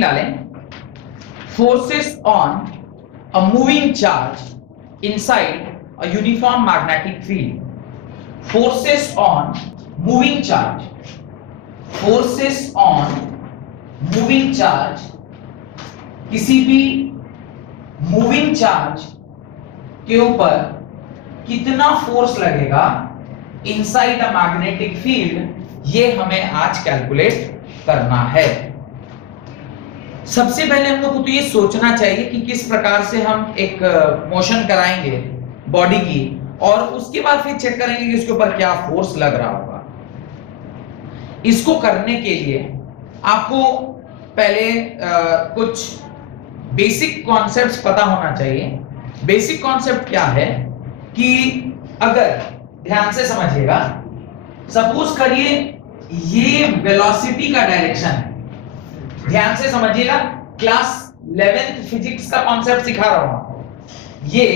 डालें forces on a moving charge inside a uniform magnetic field. Forces on moving charge. Forces on moving charge. किसी भी moving charge के ऊपर कितना force लगेगा इनसाइड अ मैग्नेटिक फील्ड, ये हमें आज कैलकुलेट करना है। सबसे पहले हम लोग को तो ये सोचना चाहिए कि किस प्रकार से हम एक मोशन कराएंगे बॉडी की, और उसके बाद फिर चेक करेंगे कि उसके ऊपर क्या फोर्स लग रहा होगा। इसको करने के लिए आपको पहले कुछ बेसिक कॉन्सेप्ट्स पता होना चाहिए। बेसिक कॉन्सेप्ट क्या है कि अगर ध्यान से समझिएगा, सपोज करिए ये वेलोसिटी का डायरेक्शन है। ध्यान से समझिएगा, क्लास 11th फिजिक्स का कॉन्सेप्ट सिखा रहा हूं। ये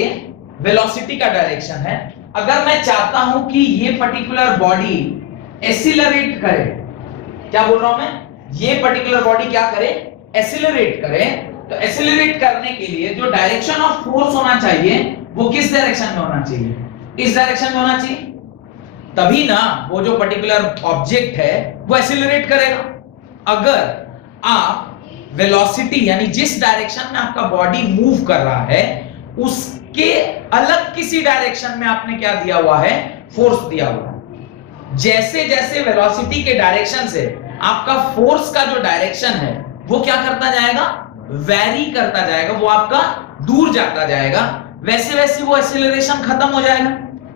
वेलोसिटी का डायरेक्शन है। अगर मैं चाहता हूं कि ये पर्टिकुलर बॉडी एक्सीलरेट करे, क्या बोल रहा हूं मैं, ये पर्टिकुलर बॉडी क्या करे, एक्सीलरेट करे, तो एक्सीलरेट करने के लिए जो डायरेक्शन ऑफ फोर्स होना चाहिए वो किस डायरेक्शन में होना चाहिए, इस डायरेक्शन में होना चाहिए, तभी ना वो जो पर्टिकुलर ऑब्जेक्ट है वो एक्सीलरेट करेगा। अगर आप वेलोसिटी यानी जिस डायरेक्शन में आपका बॉडी मूव कर रहा है उसके अलग किसी डायरेक्शन में आपने क्या दिया हुआ है, फोर्स दिया हुआ है। जैसे जैसे वेलोसिटी के डायरेक्शन से आपका फोर्स का जो डायरेक्शन है वो क्या करता जाएगा, वेरी करता जाएगा, वो आपका दूर जाता जाएगा, वैसे वैसे वो एक्सीलरेशन खत्म हो जाएगा।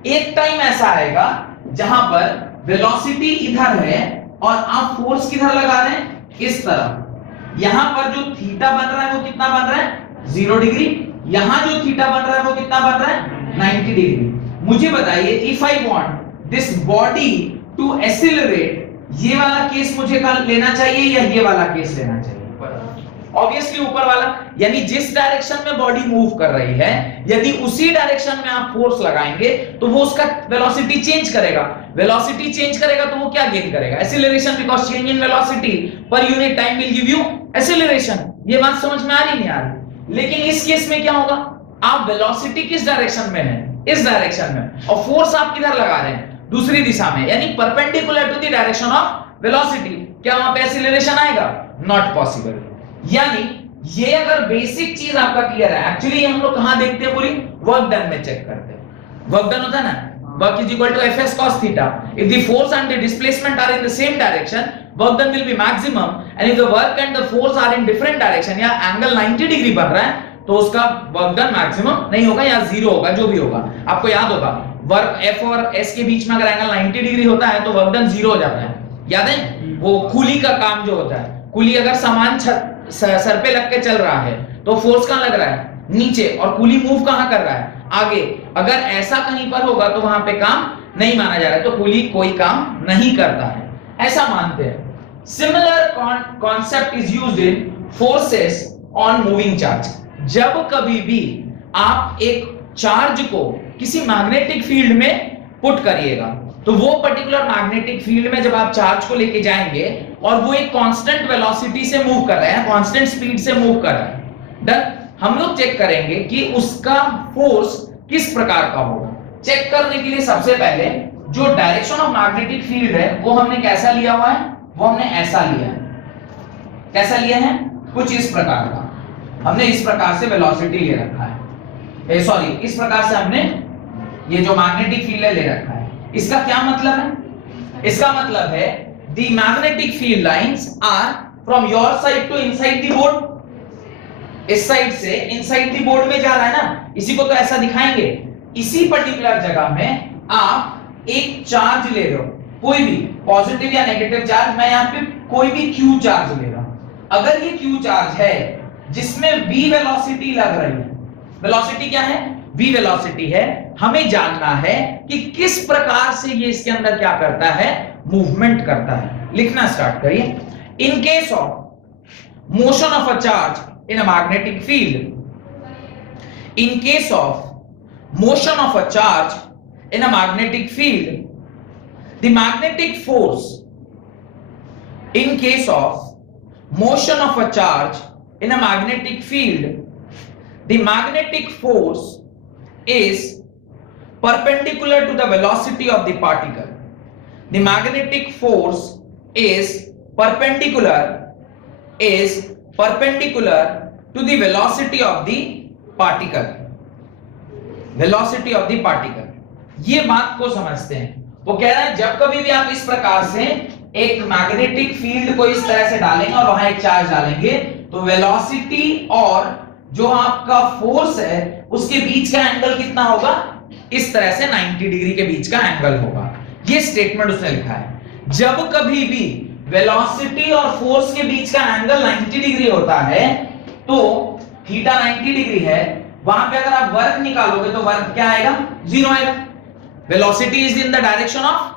एक टाइम ऐसा आएगा जहां पर वेलोसिटी इधर है और आप फोर्स किधर लगा रहे हैं, इस तरफ। यहां पर जो थीटा बन रहा है वो कितना बन रहा है, 0 डिग्री। यहां जो थीटा बन रहा है वो कितना बन रहा है, 90 डिग्री। मुझे बताइए, if I want this body to accelerate, ये वाला केस मुझे लेना चाहिए या ये वाला केस लेना चाहिए? ऑब्वियसली ऊपर वाला, यानी जिस डायरेक्शन में बॉडी मूव कर रही है यदि उसी डायरेक्शन में आप फोर्स लगाएंगे तो वो उसका वेलोसिटी चेंज करेगा। वेलोसिटी चेंज करेगा तो वो क्या गेन करेगा, acceleration, because change in velocity per unit time will give you acceleration. ये बात समझ में आ रही नहीं आ रही? लेकिन इस केस में क्या होगा, आप वेलोसिटी किस डायरेक्शन में है, इस डायरेक्शन में, और फोर्स आप किधर लगा रहे हैं, दूसरी दिशा में, यानी perpendicular to the direction of velocity. क्या वहां पे एक्सीलरेशन आएगा? Not possible. यानी ये अगर बेसिक चीज आपका क्लियर है, एक्चुअली हम लोग कहां देखते हैं, पूरी वर्क डन में चेक करते हैं। वर्क डन होता है ना, work is equal to Fs cos theta. If the force and the displacement are in the same direction, work done will be maximum, and if the work and the force are in different direction, या angle 90 degree बन रहा है तो उसका work done maximum नहीं होगा या 0 होगा, जो भी होगा। आपको याद होगा वर्क F और S के बीच में अगर एंगल 90 डिग्री होता है तो वर्क डन 0 हो जाता है। याद है वो कुली का काम जो होता है, कुली अगर सामान सर पे लग के चल रहा है तो फोर्स कहां लग रहा है, नीचे, और कुली मूव कहां कर रहा है, आगे। अगर ऐसा कहीं पर होगा तो वहां पे काम नहीं माना जा रहा है, तो कुली कोई काम नहीं करता है, ऐसा मानते हैं। Similar concept is used in forces on moving charge. जब कभी भी आप एक चार्ज को किसी मैग्नेटिक फील्ड में पुट करिएगा तो वो पर्टिकुलर मैग्नेटिक फील्ड में जब आप चार्ज को लेके जाएंगे और वो एक कांस्टेंट वेलोसिटी से मूव कर रहा है, कांस्टेंट स्पीड से मूव कर रहा है, डन, हम लोग चेक करेंगे कि उसका फोर्स किस प्रकार का होगा। चेक करने के लिए सबसे पहले जो डायरेक्शन ऑफ मैग्नेटिक फील्ड है वो हमने कैसा लिया हुआ है, वो हमने ऐसा लिया है। कैसा लिया है, कुछ इस प्रकार का। हमने इस प्रकार से वेलोसिटी ले रखा है, सॉरी, इस प्रकार से हमने ये जो मैग्नेटिक फील्ड है ले रखा है। इसका क्या मतलब है, इसका मतलब है the magnetic field lines are from your side to inside the board। इस साइड से इनसाइड दी बोर्ड में जा रहा है ना, इसी को तो ऐसा दिखाएंगे। इसी पर्टिकुलर जगह में आप एक चार्ज ले रहे हो, कोई भी पॉजिटिव या नेगेटिव चार्ज, मैं यहाँ पे कोई भी क्यू चार्ज ले रहा हूं। अगर ये क्यू चार्ज है जिसमें v वेलोसिटी लग रही है, वेलोसिटी क्या है, v वेलोसिटी है, हमें जानना है कि किस प्रकार से ये इसके अंदर क्या करता है, मूवमेंट करता है। लिखना स्टार्ट करिए। In case of motion of a charge in a magnetic field, in case of motion of a charge in a magnetic field, the magnetic force, in case of motion of a charge in a magnetic field, the magnetic force is perpendicular to the velocity of the particle. The magnetic force is perpendicular to the velocity of the particle. Velocity of the particle. ये बात को समझते हैं। वो कह रहा है जब कभी भी आप इस प्रकार से एक मैग्नेटिक फील्ड को इस तरह से डालेंगे और वहां एक चार्ज डालेंगे तो वेलोसिटी और जो आपका फोर्स है उसके बीच का एंगल कितना होगा, इस तरह से 90 डिग्री के बीच का एंगल होगा। ये स्टेटमेंट उसने लिखा है। जब कभी भी वेलोसिटी और फोर्स के बीच का एंगल 90 डिग्री होता है तो थीटा 90 डिग्री है, वहां पे अगर आप वर्क निकालोगे तो वर्क क्या आएगा, जीरो आएगा। Velocity is in the direction of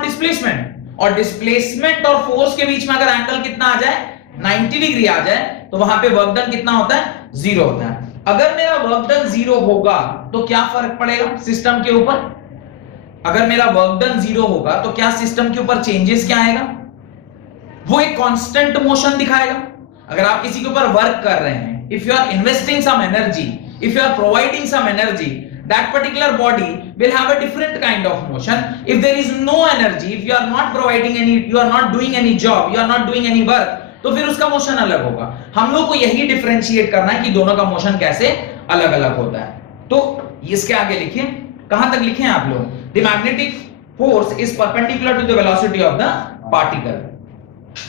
displacement, और डिस्प्लेसमेंट और फोर्स के बीच में अगर एंगल कितना आ जाए, 90 डिग्री आ जाए, तो वहां पे वर्क डन कितना होता है, जीरो होता है। अगर मेरा वर्क डन जीरो होगा तो क्या फर्क पड़ेगा सिस्टम के ऊपर? अगर मेरा वर्क डन जीरो होगा तो क्या सिस्टम के ऊपर चेंजेस क्या आएगा? वो एक कांस्टेंट मोशन दिखाएगा। अगर आप किसी के ऊपर वर्क कर रहे हैं, if you are investing some energy, if you are providing some energy, that particular body will have a different kind of motion. If there is no energy, if you are not providing any, you are not doing any job, you are not doing any work, तो फिर उसका motion अलग होगा। हम लोग को यही differentiate करना है कि दोनों का मोशन कैसे अलग अलग होता है। तो इसके आगे लिखिए, कहां तक लिखे हैं आप लोग? The magnetic force is perpendicular to the velocity of the particle.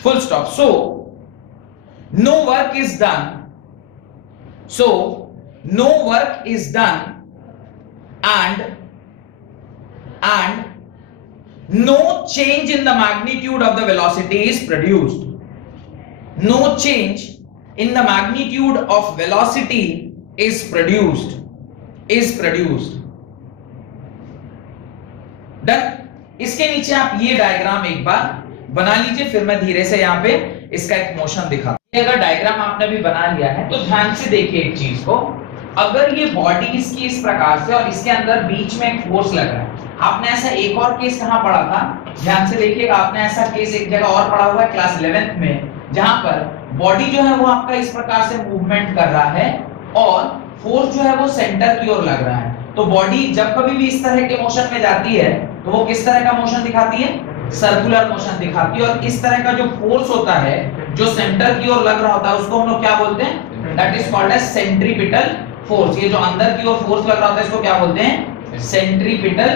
Full stop. So no work is done. So no work is done and no change in the magnitude of the velocity is produced. No change in the magnitude of velocity is produced. Done. इसके नीचे आप ये diagram एक बार बना लीजिए, फिर मैं धीरे से यहाँ पे इसका एक मोशन दिखा। अगर डायग्राम आपने भी बना लिया है तो ध्यान से देखिए एक चीज को। अगर ये बॉडी इसकी इस प्रकार से और इसके अंदर बीच में एक फोर्स लग रहा है, आपने ऐसा एक और केस कहां पढ़ा था, ध्यान से देखिएगा। आपने ऐसा केस एक जगह और पढ़ा हुआ है क्लास 11th में, जहां पर बॉडी जो है वो आपका इस प्रकार से मूवमेंट कर रहा है और फोर्स जो है वो सेंटर की ओर लग रहा है। तो बॉडी जब कभी भी इस तरह के मोशन में जाती है तो वो किस तरह का मोशन दिखाती है, सर्कुलर मोशन दिखाती है। और इस तरह का जो फोर्स होता है जो सेंटर की ओर लग रहा होता है उसको हम लोग क्या बोलते हैं, that is called as centripetal force. ये जो अंदर की ओर फोर्स लग रहा होता है इसको क्या बोलते हैं, सेंट्रीपिटल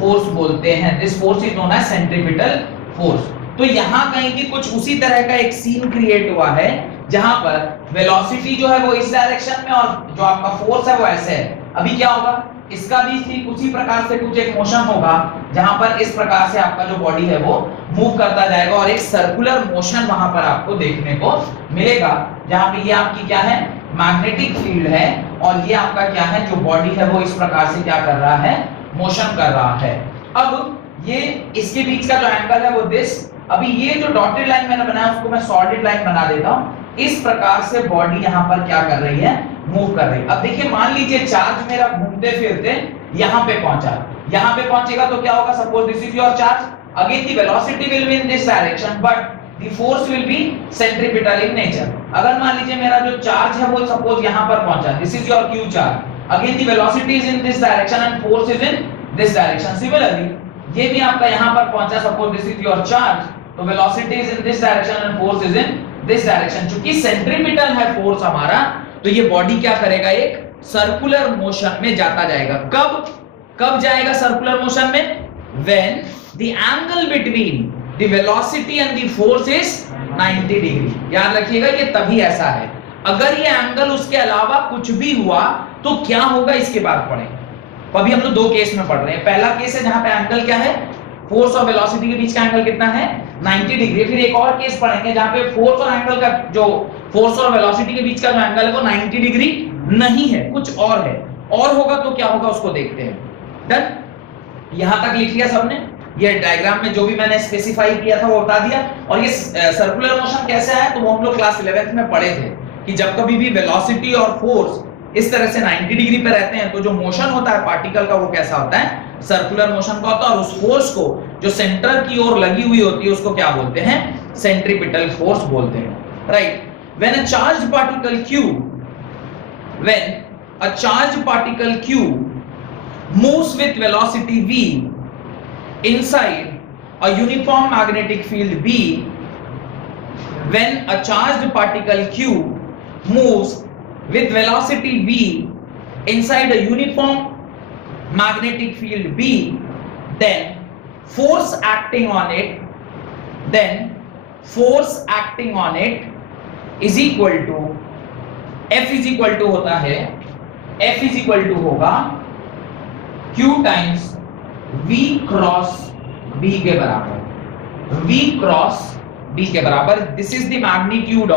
फोर्स बोलते हैं। This force is known as centripetal force. तो यहां कहीं भी कुछ उसी तरह का एक सीन क्रिएट हुआ है जहां पर वेलोसिटी जो है वो इस डायरेक्शन में और जो आपका फोर्स है वो ऐसे है। अभी क्या होगा, इसका भी ठीक उसी प्रकार से कुछ एक मोशन होगा जहां पर इस प्रकार से आपका जो बॉडी है वो मूव करता जाएगा और एक सर्कुलर मोशन वहां पर आपको देखने को मिलेगा, जहां पे ये आपकी क्या है, मैग्नेटिक फील्ड है, और ये आपका क्या है, जो बॉडी है वो इस प्रकार से क्या कर रहा है, मोशन कर रहा है। अब ये इसके बीच का जो एंगल है वो दिस, अभी ये जो डॉटेड लाइन मैंने बनाया उसको मैं सॉलिड लाइन बना देता हूं। इस प्रकार से बॉडी यहां पर क्या कर रही है, मूव कर रही है। अब देखिए मान लीजिए चार्ज मेरा घूमते फिरते यहां पे पहुंचा, यहां पे पहुंचेगा तो क्या होगा, suppose this is your charge, again the velocity will be in this direction but the force will B centripetal in nature. अगर मान लीजिए मेरा जो चार्ज है वो सपोज यहां पर पहुंचा, this is your Q charge, again the velocity is in this direction and force is in this direction. Similarly ये भी आपका यहां पर पहुंचा, suppose this is your charge, तो velocity is in this direction and force is in this direction. चूंकि centripetal है force हमारा, तो ये बॉडी क्या करेगा, एक सर्कुलर मोशन में जाता जाएगा। कब जाएगा सर्कुलर मोशन में, when the angle between the velocity and the force is 90 degree. याद रखिएगा ये तभी ऐसा है। अगर ये एंगल उसके अलावा कुछ भी हुआ तो क्या होगा, इसके बाद पढ़ेंगे। अभी हम लोग दो केस में पढ़ रहे हैं। पहला केस है जहां पे एंगल क्या है, फोर्स और वेलोसिटी के बीच का एंगल कितना है, 90 डिग्री। फिर एक और केस पढ़ेंगे जहां पे फोर्स और एंगल का जो फोर्स और वेलोसिटी के बीच का जो एंगल है वो 90 डिग्री नहीं है, कुछ और है, और होगा तो क्या होगा उसको देखते हैं। डन, यहां तक लिख लिया सबने। ये डायग्राम में जो भी मैंने स्पेसिफाई किया था वो बता दिया। और ये सर्कुलर मोशन कैसे आया, तो वो हम लोग क्लास 11th में पढ़े थे कि जब कभी भी वेलोसिटी और फोर्स इस तरह से 90 डिग्री पे रहते हैं तो जो मोशन होता है पार्टिकल का वो कैसा होता है, सर्कुलर मोशन का होता है। और उस फोर्स को जो सेंटर की ओर लगी हुई होती है उसको क्या बोलते हैं, सेंट्रीपिटल फोर्स बोलते हैं, right. When a charged particle Q, when a charged particle Q moves with velocity v inside a uniform magnetic field B, when a charged particle Q moves with velocity v inside a uniform magnetic field B, then force acting on it is equal to F is equal to होता है, F is equal to होगा Q times V cross B के बराबर, V cross B के बराबर। This is the magnitude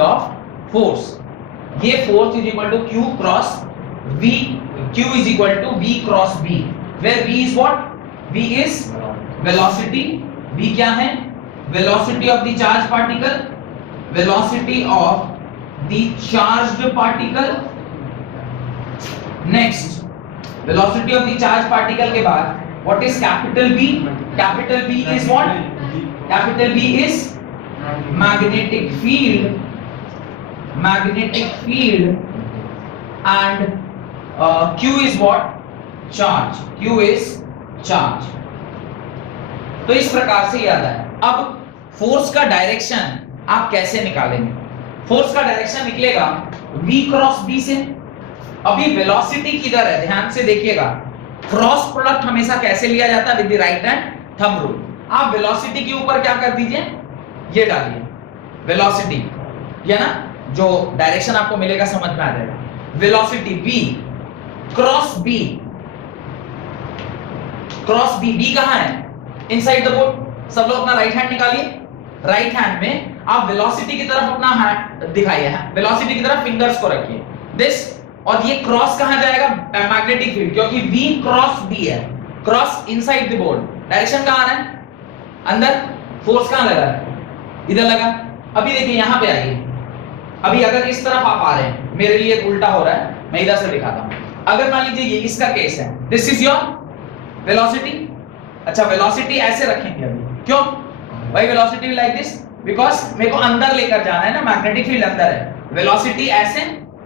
of force. ये force is equal to Q cross V, Q is equal to V cross B, where V is what? V is velocity, V क्या है? Velocity of the charged particle, velocity of the charged particle। next velocity of the charged particle के बाद what is capital B? capital B is what? capital B is magnetic field and Q is what? charge, Q is charge। तो इस प्रकार से याद है। अब force का डायरेक्शन आप कैसे निकालेंगे? फोर्स का डायरेक्शन निकलेगा v क्रॉस b से। अभी वेलोसिटी किधर है, ध्यान से देखिएगा। क्रॉस प्रोडक्ट हमेशा कैसे लिया जाता है? With the right hand thumb rule. आप वेलोसिटी के ऊपर क्या कर दीजिए, ये डालिए वेलोसिटी, ये ना जो डायरेक्शन आपको मिलेगा समझ में आ जाएगा। Velocity v cross b, b कहां है? Inside the board. सब लोग अपना राइट हैंड निकालिए। राइट हैंड में आप वेलोसिटी की तरफ अपना हैंड दिखाइए, वेलोसिटी की तरफ फिंगर्स को रखिए, दिस। और ये क्रॉस कहां जाएगा? मैग्नेटिक फील्ड, क्योंकि V क्रॉस B है, cross inside the board. Direction कहां आ रहा है? अंदर। फोर्स कहां लगा है? इधर लगा। अभी देखिए यहां पे आइए। अभी अगर इस तरफ आप आ रहे हैं, मेरे लिए उल्टा हो रहा है, मैं इधर से दिखाता हूं। अगर मान लीजिए ये इसका केस है, दिस इज योर वेलोसिटी। अच्छा, वेलोसिटी ऐसे रखेंगे अभी, क्यों भाई? वेलोसिटी लाइक दिस, बिकॉज मेरे को अंदर लेकर जाना है ना, मैग्नेटिक फील्ड अंदर है। वेलोसिटी ऐसे,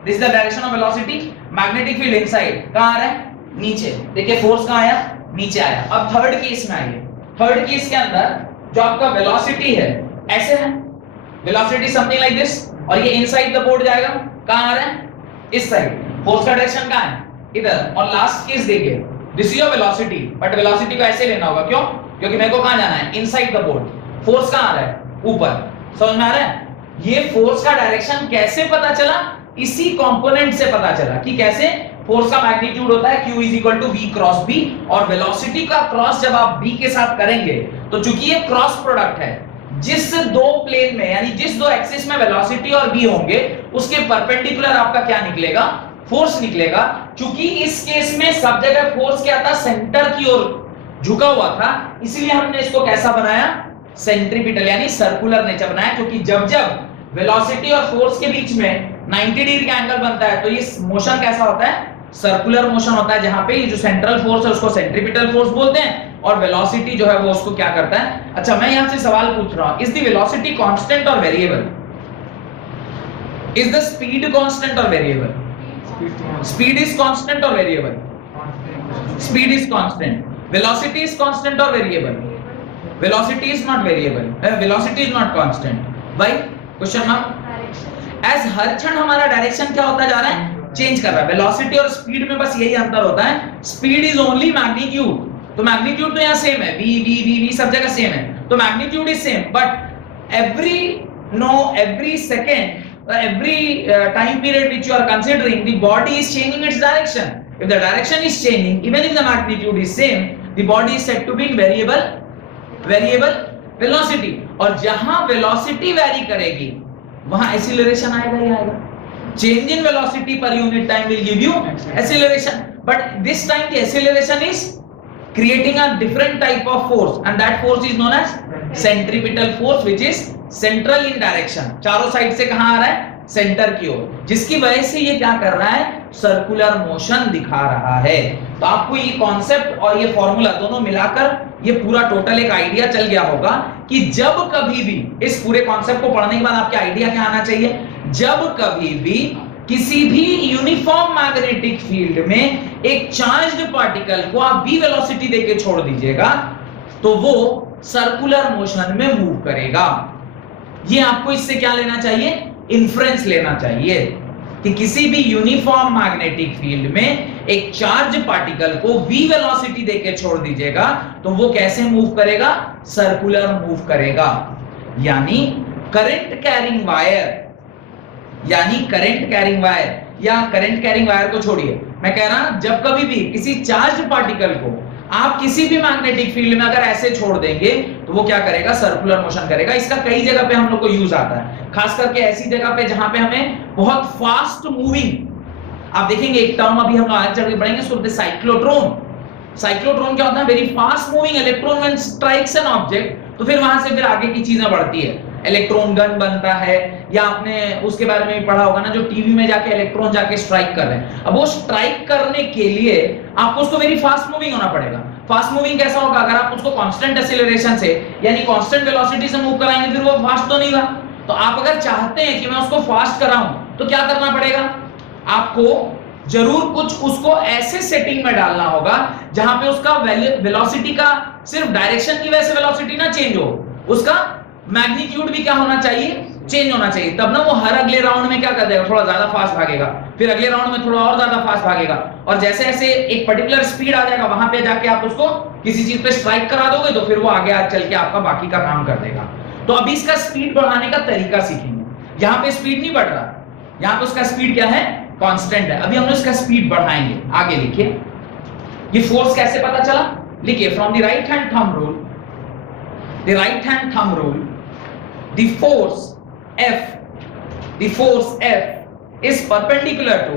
this is the direction of velocity. Magnetic field inside, कहां आ रहा है? नीचे। देखिए फोर्स कहां आया? नीचे आया। अब थर्ड केस में आइए। थर्ड केस के अंदर जो आपका वेलोसिटी है ऐसे है, वेलोसिटी समथिंग लाइक दिस, और ये इनसाइड द बोर्ड जाएगा। कहां आ रहा है? इस साइड। फोर्स का डायरेक्शन कहां है? इधर। और लास्ट केस देखिए, this is your velocity, but velocity को ऐसे लेना होगा, क्यों? क्योंकि मेरे को कहां जाना है? Inside the board. फोर्स कहां आ रहा है? ऊपर। समझ में आ रहा है? ये फोर्स का डायरेक्शन कैसे पता चला? इसी कंपोनेंट से पता चला कि कैसे फोर्स का मैग्नीट्यूड होता है Q is equal to V cross B, और वेलोसिटी का क्रॉस जब आप B के साथ करेंगे तो चूंकि ये क्रॉस प्रोडक्ट है, जिस दो प्लेन में यानी जिस दो एक्सिस में वेलोसिटी और B होंगे उसके परपेंडिकुलर आपका क्या निकलेगा? फोर्स निकलेगा। चूंकि इस केस में सब जगह फोर्स क्या था? सेंटर की ओर झुका हुआ था, इसलिए हमने इसको कैसा बनाया? सेंट्रीपिटल यानी सर्कुलर नेचर बनाया। क्योंकि जब जब वेलोसिटी और फोर्स के बीच में 90 डिग्री का एंगल बनता है तो ये मोशन कैसा होता है? सर्कुलर मोशन होता है, जहां पे ये जो सेंट्रल फोर्स है उसको सेंट्रीपिटल फोर्स बोलते हैं, और वेलोसिटी जो है वो उसको क्या करता है? अच्छा, मैं यहां से सवाल पूछ रहा हूं, इज द वेलोसिटी कांस्टेंट और variable? Is the speed constant और वेरिएबल? स्पीड इज कांस्टेंट और variable? Speed is constant. Velocity is constant और variable? Velocity is not variable, velocity is not constant. भाई क्वेश्चन मार्क। एज हर क्षण हमारा direction क्या होता जा रहा है? चेंज कर रहा है। वेलोसिटी और स्पीड में बस यही अंतर होता है, स्पीड इज ओनली मैग्नीट्यूड। तो मैग्नीट्यूड तो यहाँ सेम है, v सब जगह सेम है, तो magnitude is same, but every second, every time period which you are considering, the body is changing its direction. If the direction is changing, even if the magnitude is same, the body is said to be in variable velocity. और जहां velocity very करेगी वहां acceleration आएगा ही आएगा। Change in velocity per unit time will give you acceleration, but this time the acceleration is creating a different type of force, and that force is known as centripetal force, which is central in direction. चारों side से कहां आ रहा है? Centre की ओर, जिसकी वजह से ये क्या कर रहा है? सर्कुलर मोशन दिखा रहा है। तो आपको ये कॉन्सेप्ट और ये फॉर्मूला दोनों मिलाकर ये पूरा टोटल एक आइडिया चल गया होगा कि जब कभी भी इस पूरे कॉन्सेप्ट को पढ़ने के बाद आपके आइडिया क्या आना चाहिए, जब कभी भी किसी भी यूनिफॉर्म मैग्नेटिक फील्ड में एक चार्ज्ड पार्टिकल को आप v वेलोसिटी देके छोड़ दीजिएगा तो वो सर्कुलर मोशन में मूव करेगा। ये आपको इससे क्या लेना चाहिए, इन्फ्रेंस लेना चाहिए कि किसी भी यूनिफॉर्म मैग्नेटिक फील्ड में एक चार्ज पार्टिकल को v वेलोसिटी देके छोड़ दीजिएगा तो वो कैसे मूव करेगा, सर्कुलर मूव करेगा। यानी करंट कैरिंग वायर, यानी करंट कैरिंग वायर या करंट कैरिंग वायर को छोड़िए, मैं कह रहा जब कभी भी किसी चार्ज पार्टिकल को आप किसी भी मैग्नेटिक फील्ड में अगर ऐसे छोड़ देंगे तो वो क्या करेगा, सर्कुलर मोशन करेगा। इसका कई जगह पे हम लोग को यूज आता है, खास करके ऐसी जगह पे जहां पे हमें बहुत फास्ट मूविंग, आप देखेंगे एक टर्म अभी हम लोग आगे चल के पढ़ेंगे, सो द साइक्लोट्रॉन। साइक्लोट्रॉन क्या होता है, very fast moving electron when strikes an object. तो फिर वहां से फिर आगे की चीजें बढ़ती है, इलेक्ट्रॉन गन बनता है, या आपने उसके बारे में भी पढ़ा होगा ना, जो टीवी में जाके इलेक्ट्रॉन जाके स्ट्राइक कर रहे हैं। अब वो स्ट्राइक करने के लिए आपको उसको वेरी फास्ट मूविंग होना पड़ेगा। फास्ट मूविंग कैसा होगा, अगर आप उसको कांस्टेंट एक्सीलरेशन से यानी कांस्टेंट वेलोसिटी से मूव कराएंगे फिर वो फास्ट तो नहीं होगा। तो आप अगर चाहते हैं कि मैं उसको फास्ट कराऊं तो क्या करना पड़ेगा, आपको जरूर कुछ उसको ऐसे सेटिंग में डालना होगा जहां पे उसका वेलोसिटी का सिर्फ डायरेक्शन की वजह से वेलोसिटी ना चेंज हो, उसका मैग्नीट्यूड भी क्या होना चाहिए, चेंज होना चाहिए। तब ना वो हर अगले राउंड में क्या कर देगा, थोड़ा ज्यादा फास्ट भागेगा, फिर अगले राउंड में थोड़ा और ज्यादा फास्ट भागेगा, और जैसे जैसे एक पर्टिकुलर स्पीड आ जाएगा वहां पे जाके आप उसको किसी चीज पे स्ट्राइक करा दोगे तो फिर वो आगे चल के आपका बाकी का काम कर देगा। तो अभी इसका स्पीड बढ़ाने का तरीका सीखेंगे। यहाँ पे स्पीड नहीं बढ़ रहा, यहाँ पे उसका स्पीड क्या है, कांस्टेंट है। अभी हम लोग इसका स्पीड बढ़ाएंगे। आगे लिखिए, ये फोर्स कैसे पता चला, लिखिए from the right hand thumb rule, the right hand thumb rule, the force F is perpendicular to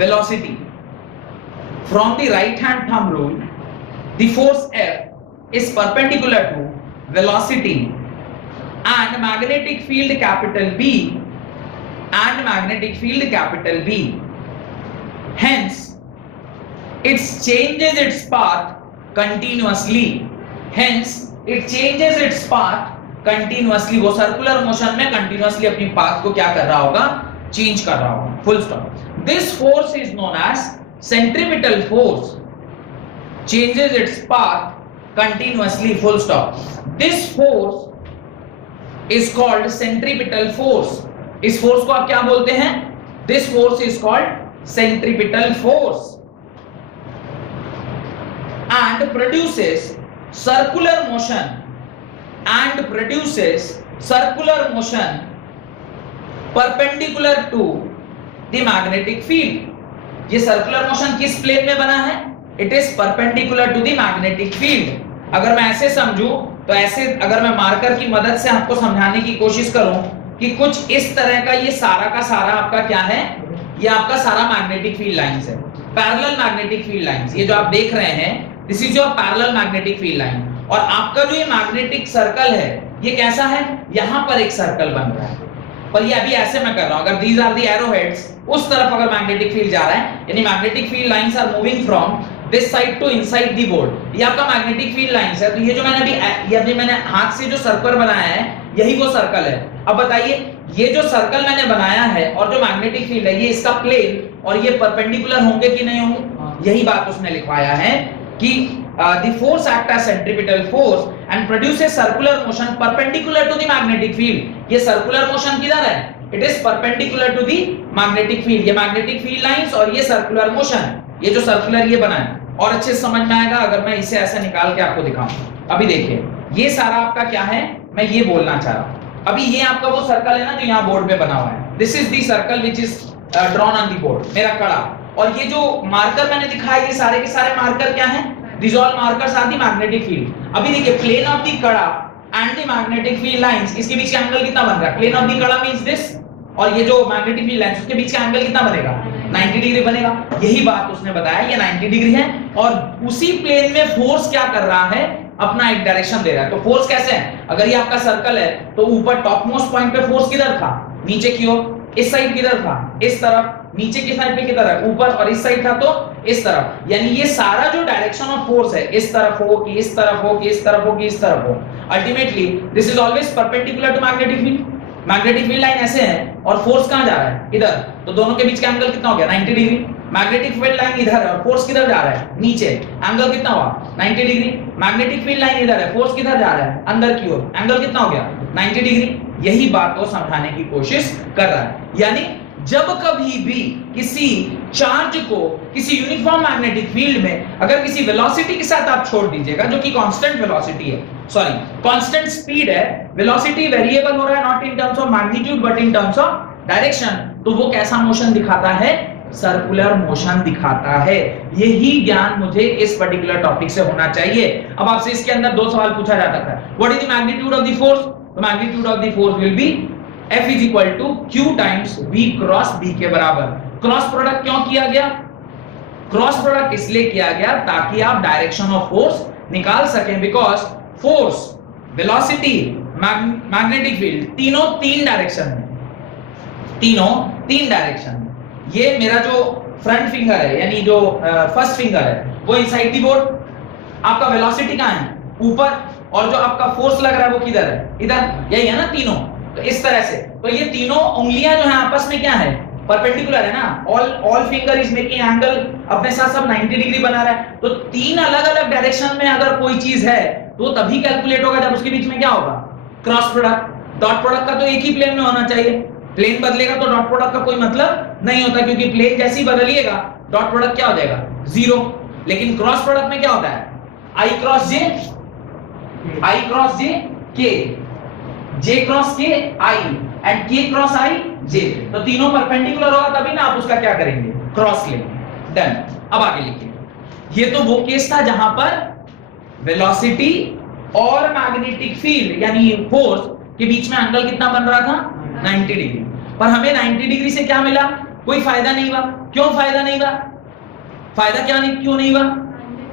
velocity. From the right hand thumb rule, the force F is perpendicular to velocity and magnetic field capital B and magnetic field capital B. Hence it changes its path continuously. Hence it changes its path continuously. वो circular motion में continuously अपनी path को क्या कर रहा होगा, change कर रहा होगा। Full stop. This force is known as centripetal force, changes its path continuously. Full stop. This force is called centripetal force. इस फोर्स को आप क्या बोलते हैं, this force is called centripetal force and produces circular motion perpendicular to the magnetic field. ये circular motion किस plane में बना है, it is perpendicular to the magnetic field. अगर मैं ऐसे समझूं तो ऐसे, अगर मैं मार्कर की मदद से आपको समझाने की कोशिश करूं कि कुछ इस तरह का ये सारा का सारा आपका क्या है, ये आपका सारा मैग्नेटिक फील्ड लाइंस है, पैरेलल मैग्नेटिक फील्ड लाइंस। ये जो आप देख रहे हैं this is your parallel magnetic field line. और आपका जो ये मैग्नेटिक सर्कल है ये कैसा है, यहां पर एक सर्कल बन रहा है, पर ये अभी ऐसे मैं कर रहा हूं। अगर these are the arrow heads, उस तरफ अगर मैग्नेटिक फील्ड जा रहा है, यानी magnetic field lines are moving from this side to inside the board, ये आपका मैग्नेटिक फील्ड लाइंस है। तो ये जो मैंने हाथ से जो सर्कल बनाया है यही वो सर्कल है। अब बताइए, ये जो सर्कल मैंने बनाया है और जो मैग्नेटिक फील्ड है ये इसका प्लेन और ये परपेंडिकुलर होंगे कि नहीं होंगे, यही बात उसने लिखवाया है कि the force act as centripetal force and produces circular motion perpendicular to the magnetic field। ये circular motion किधर है, it is perpendicular to the magnetic field। ये magnetic field lines और ये circular motion, ये जो circular ये बना है। और अच्छे से समझ में आएगा अगर मैं इसे ऐसे निकाल के आपको दिखाऊं। अभी देखिए ये सारा आपका क्या है, मैं ये बोलना चाह रहा हूं। अभी ये आपका वो सर्कल है ना जो यहाँ बोर्ड पे बना हुआ है, this is the circle which is drawn on the board, मेरा कड़ा। और ये जो मार्कर मैंने दिखाया ये सारे के सारे मार्कर क्या हैं, these all markers are the magnetic field। अभी देखिए प्लेन ऑफ द कड़ा and the magnetic field lines, इसके बीच का एंगल कितना बन रहा है, प्लेन ऑफ द कड़ा मींस दिस, और ये जो मैग्नेटिक फील्ड लाइंस उसके बीच का एंगल कितना बनेगा, 90 डिग्री बनेगा। यही बात उसने बताया, ये 90 डिग्री है और उसी प्लेन में फोर्स क्या कर रहा है, अपना एक डायरेक्शन दे रहा है। तो फोर्स कैसे है, अगर ये आपका सर्कल है तो ऊपर टॉप मोस्ट पॉइंट पे फोर्स किधर था, नीचे की ओर, इस साइड किधर था, इस तरफ, नीचे की साइड पे किधर है, ऊपर, और इस साइड था तो इस तरफ। यानी ये सारा जो डायरेक्शन ऑफ फोर्स है, इस तरफ हो कि इस तरफ हो कि इस तरफ हो कि इस तरफ हो, ultimately this is always perpendicular to magnetic field. Magnetic field line ऐसे है और फोर्स कहां जा रहा है, इधर, तो दोनों के बीच का एंगल कितना हो गया, 90 डिग्री। मैग्नेटिक फील्ड लाइन इधर है और फोर्स किधर जा रहा है, नीचे, एंगल कितना हुआ, 90 डिग्री। मैग्नेटिक फील्ड लाइन इधर है, फोर्स किधर जा रहा है, अंदर की ओर, एंगल कितना हो गया, 90 डिग्री। यही बात को समझाने की कोशिश कर रहा है। यानी जब कभी भी किसी चार्ज को किसी यूनिफॉर्म मैग्नेटिक फील्ड में अगर किसी वेलोसिटी के साथ आप छोड़ दीजिएगा, जो कि कांस्टेंट वेलोसिटी है, सॉरी कांस्टेंट स्पीड है, वेलोसिटी वेरिएबल हो रहा है not in terms of magnitude but in terms of direction, तो वो कैसा मोशन दिखाता है, सर्कुलर मोशन दिखाता है। यही ज्ञान मुझे इस पर्टिकुलर टॉपिक से होना चाहिए। अब आपसे इसके अंदर दो सवाल पूछा जा सकता है, what is the magnitude of the force, तो magnitude of the force will be F is equal to Q times V cross B के बराबर। क्रॉस प्रोडक्ट क्यों किया गया, क्रॉस प्रोडक्ट इसलिए किया गया ताकि आप डायरेक्शन ऑफ फोर्स निकाल सकें, because force, velocity, magnetic field तीनों तीन डायरेक्शन में, तीनों तीन डायरेक्शन में। ये मेरा जो फ्रंट फिंगर है यानी जो फर्स्ट फिंगर है वो इनसाइड दी बोर्ड, आपका वेलोसिटी कहां है, ऊपर, और जो आपका फोर्स लग रहा है वो किधर है, इधर, यही है ना तीनों। तो इस तरह से, तो ये तीनों उंगलियां जो है आपस में क्या है, परपेंडिकुलर है ना, all finger is making angle अपने साथ सब 90 डिग्री बना रहा है। तो तीन अलग अलग डायरेक्शन में अगर कोई चीज है तो तभी कैलकुलेट होगा जब उसके बीच में क्या होगा, क्रॉस प्रोडक्ट। डॉट प्रोडक्ट का तो एक ही प्लेन में होना चाहिए, प्लेन बदलेगा तो डॉट प्रोडक्ट का कोई मतलब नहीं होता, क्योंकि प्लेन जैसे ही बदलिएगा डॉट प्रोडक्ट क्या हो जाएगा, जीरो। लेकिन क्रॉस प्रोडक्ट में क्या होता है, आई क्रॉस जे, आई क्रॉस जे के, जे क्रॉस के आई एंड के क्रॉस आई जे। तो तीनों परपेंडिकुलर होगा तभी ना आप उसका क्या करेंगे, क्रॉस लेंगे। डन। अब आगे लिखिए, ये तो वो केस था जहां पर वेलोसिटी और मैग्नेटिक फील्ड यानी फोर्स के बीच में एंगल कितना बन रहा था, 90 डिग्री। पर हमें 90 डिग्री से क्या मिला, कोई फायदा नहीं हुआ। क्यों फायदा नहीं हुआ, फायदा क्या नहीं, क्यों नहीं हुआ,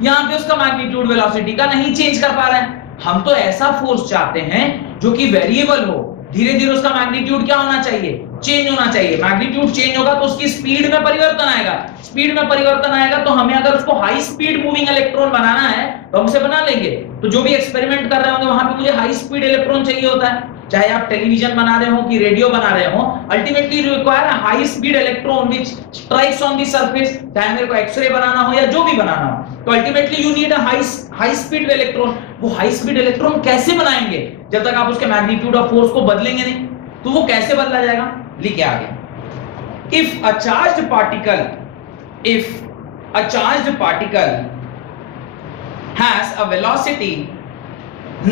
यहां पे उसका मैग्नीट्यूड वेलोसिटी का नहीं चेंज कर पा रहा है। हम तो ऐसा फोर्स चाहते हैं जो कि वेरिएबल हो, धीरे धीरे उसका मैग्नीट्यूड क्या होना चाहिए, चेंज होना चाहिए। मैग्नीट्यूड चेंज होगा तो उसकी स्पीड में परिवर्तन आएगा, स्पीड में परिवर्तन आएगा तो हमें अगर उसको हाई स्पीड मूविंग इलेक्ट्रॉन बनाना है तो हम उसे बना लेंगे। तो जो भी एक्सपेरिमेंट कर रहे होंगे वहां पे मुझे हाई स्पीड इलेक्ट्रॉन चाहिए होता है, चाहे आप टेलीविजन बना रहे हो कि रेडियो बना रहे हो, ultimately you require high speed electron which strikes on the surface. चाहे मेरे को एक्सरे बनाना हो या जो भी बनाना हो, तो ultimately you need a high speed electron. वो हाई स्पीड इलेक्ट्रॉन कैसे बनाएंगे जब तक आप उसके मैग्नीट्यूड ऑफ फोर्स को बदलेंगे नहीं। तो वो कैसे बदला जाएगा, लिखे आगे, if a charged particle has a velocity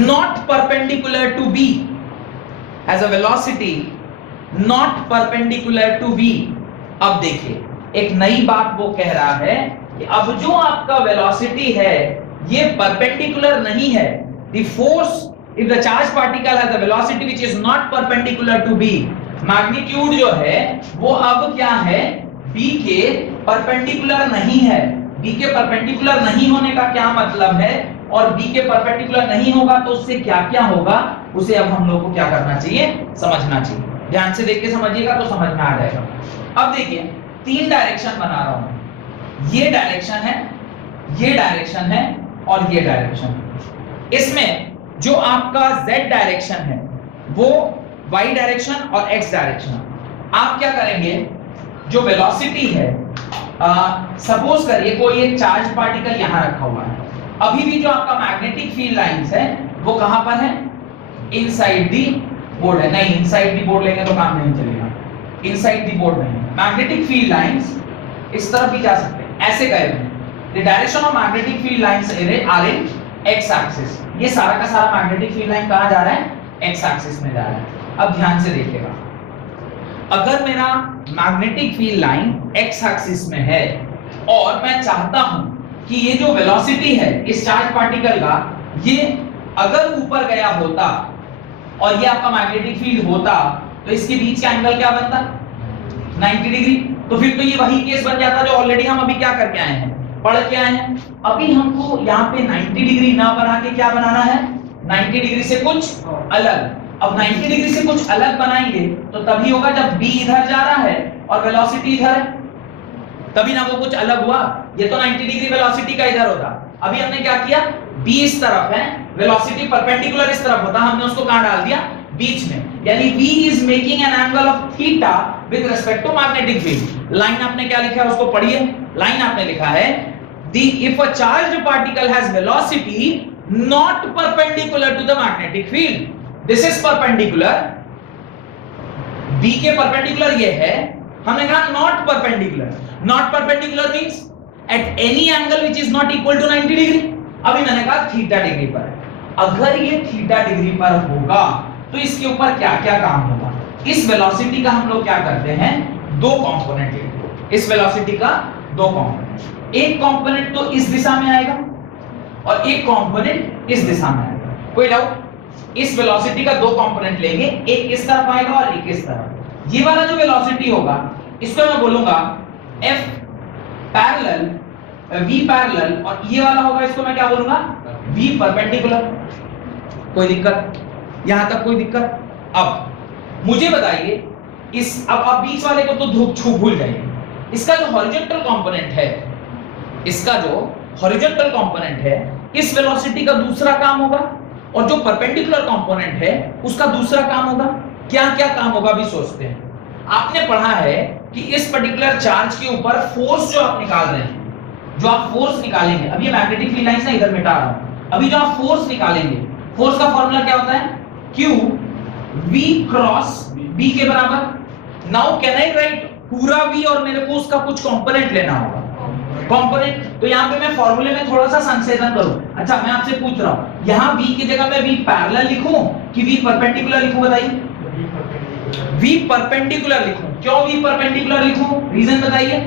not perpendicular to B, has a velocity not perpendicular to B। अब देखिए एक नई बात वो कह रहा है कि अब जो आपका वेलोसिटी है ये परपेंडिकुलर नहीं है। The force if the charged particle has a velocity which is not perpendicular to B, magnitude जो है वो अब क्या है, B के परपेंडिकुलर नहीं है। B के परपेंडिकुलर नहीं होने का क्या मतलब है, और B के परपेंडिकुलर नहीं होगा तो उससे क्या क्या होगा, उसे अब हम लोग को क्या करना चाहिए, समझना चाहिए। ध्यान से देख के समझिएगा तो समझ में आ जाएगा। अब देखिए तीन डायरेक्शन बना रहा हूं, ये डायरेक्शन है, ये डायरेक्शन है और ये डायरेक्शन। इसमें जो आपका Z डायरेक्शन है वो Y डायरेक्शन और X डायरेक्शन। आप क्या करेंगे, जो वेलोसिटी है, सपोज करिए कोई एक चार्ज पार्टिकल यहां रखा हुआ है, अभी भी जो आपका मैग्नेटिक फील्ड लाइंस है वो कहां पर है, इनसाइड दी बोर्ड है। नहीं, इनसाइड दी बोर्ड लेंगे तो काम नहीं चलेगा, इनसाइड दी बोर्ड नहीं। मैग्नेटिक फील्ड लाइंस इस तरफ भी जा सकते हैं, ऐसे करेंगे, the direction of magnetic field lines are in X axis. ये सारा का सारा मैग्नेटिक फील्ड लाइन कहां जा रहा है, एक्स एक्सिस में जा रहा है। अब ध्यान से देखिएगा, अगर मेरा magnetic field line x axis में है और मैं चाहता हूं कि ये जो वेलोसिटी है इस चार्ज पार्टिकल का, ये अगर ऊपर गया होता और ये आपका मैग्नेटिक फील्ड होता तो इसके बीच का एंगल क्या बनता, 90 डिग्री। तो फिर तो ये वही केस बन जाता जो ऑलरेडी हम अभी क्या करके आए हैं, पढ़ के आए हैं। अभी हमको यहाँ पे 90 डिग्री ना बना के क्या बनाना है, 90 डिग्री से कुछ अलग। अब 90 डिग्री से कुछ अलग बनाएंगे तो तभी होगा जब b इधर जा रहा है और वेलोसिटी इधर है, तभी ना वो कुछ अलग हुआ। ये तो 90 डिग्री वेलोसिटी का इधर होता, अभी हमने क्या किया, b इस तरफ है, वेलोसिटी परपेंडिकुलर इस तरफ होता, हमने उसको कहां डाल दिया, बीच में। यानी v is making an angle of theta with respect to magnetic field। Line आपने क्या लिखा है उसको पढ़िए। लाइन आपने लिखा है if a charged particle has velocity not perpendicular to the magnetic field, this is perpendicular, b के परपेंडिकुलर ये है, हमने कहा not perpendicular, not perpendicular means at any angle which is not equal to 90 degree. अभी मैंने कहा theta degree पर है, अगर ये थीटा डिग्री पर होगा तो इसके ऊपर क्या क्या काम होगा। इस वेलोसिटी का हम लोग क्या करते हैं, दो कंपोनेंट लेते हैं। इस वेलोसिटी का दो कंपोनेंट, एक कंपोनेंट तो इस दिशा में आएगा और एक कंपोनेंट इस दिशा में आएगा। कोई डाउट? इस वेलोसिटी का दो कंपोनेंट लेंगे, एक इस तरफ आएगा और एक इस तरफ। ये वाला जो वेलोसिटी होगा इसको मैं बोलूंगा F पैरेलल V पैरेलल, और ये वाला होगा इसको मैं क्या बोलूंगा, V परपेंडिकुलर। कोई दिक्कत? यहां तक कोई दिक्कत? अब मुझे बताइए इस, अब आप बीच वाले को तो धूप छू भूल जाइए, इसका जो हॉरिजॉन्टल कंपोनेंट है, इसका जो हॉरिजॉन्टल कंपोनेंट है इस वेलोसिटी का दूसरा काम होगा, और जो परपेंडिकुलर कंपोनेंट है उसका दूसरा काम होगा। क्या क्या काम होगा भी सोचते हैं। आपने पढ़ा है कि इस पर्टिकुलर चार्ज के ऊपर फोर्स जो आप निकाल रहे हैं, जो आप फोर्स निकालेंगे, अब ये मैग्नेटिक फील्ड लाइंस है इधर मिटा रहा हूं, अभी जो आप फोर्स निकालेंगे, फोर्स का फॉर्मूला क्या होता है, Q V क्रॉस B के बराबर। नाउ कैन आई राइट पूरा V और मेरे को उसका कुछ कंपोनेंट लेना होगा, कंपोनेंट। तो यहाँ पे मैं फॉर्मूले में थोड़ा सा संशोधन करूं। अच्छा मैं आपसे पूछ रहा हूं, यहाँ V की जगह मैं V पैरेलल लिखूं कि V परपेंडिकुलर लिखूं, बताइए। V परपेंडिकुलर लिखूं। क्यों V परपेंडिकुलर लिखूं, रीजन बताइए।